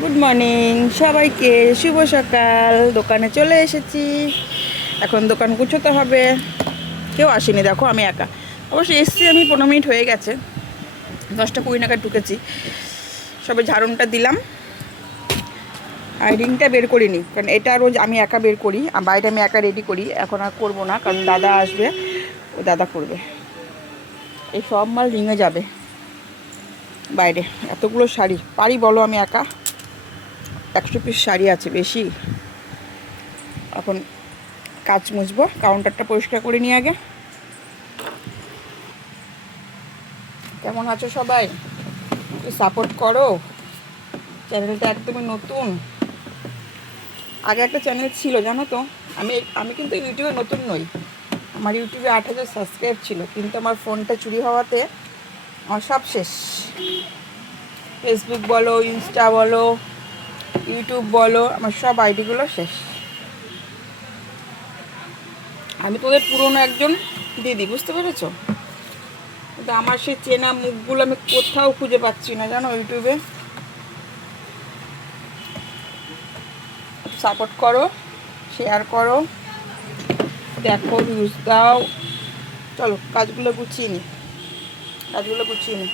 Good morning সবাইকে, শুভ সকাল। দোকানে চলে এসেছি, এখন দোকান গুছোতে হবে। কেউ আসেনি, দেখো আমি একা। অবশ্যই এসছি আমি 15 মিনিট হয়ে গেছে, 10টা 20 নাগাদ ঢুকেছি। সবে ঝাড়ুনটা দিলাম, আর রিংটা বের করিনি, কারণ এটা রোজ আমি একা বের করি, আর বাইরে আমি একা রেডি করি। এখন আর করবো না, কারণ দাদা আসবে, ও দাদা করবে। এই সব মাল রিংয়ে যাবে বাইরে। এতগুলো শাড়ি পারি বলো? আমি একা 100 পিস শাড়ি আছে, বেশি। এখন কাজ মুছবো, কাউন্টারটা পরিষ্কার করে নিয়ে আগে। কেমন আছো সবাই? একটু সাপোর্ট করো, চ্যানেলটা একদমই নতুন। আগে একটা চ্যানেল ছিল জানো তো। আমি আমি কিন্তু ইউটিউবে নতুন নই, আমার ইউটিউবে 8,000 সাবস্ক্রাইব ছিল, কিন্তু আমার ফোনটা চুরি হওয়াতে আমার সব শেষ। ফেসবুক বলো, ইনস্টা বলো, ইউটিউব বলো, আমার সব আইডিগুলো শেষ। আমি তোদের পুরনো একজন দিদি, বুঝতে পেরেছো? কিন্তু আমার সেই চেনা মুখগুলো আমি কোথাও খুঁজে পাচ্ছি না জানো ইউটিউবে। সাপোর্ট করো, শেয়ার করো, দেখো, ভিউজ দাও। চলো কাজগুলো গুছিয়ে নিই।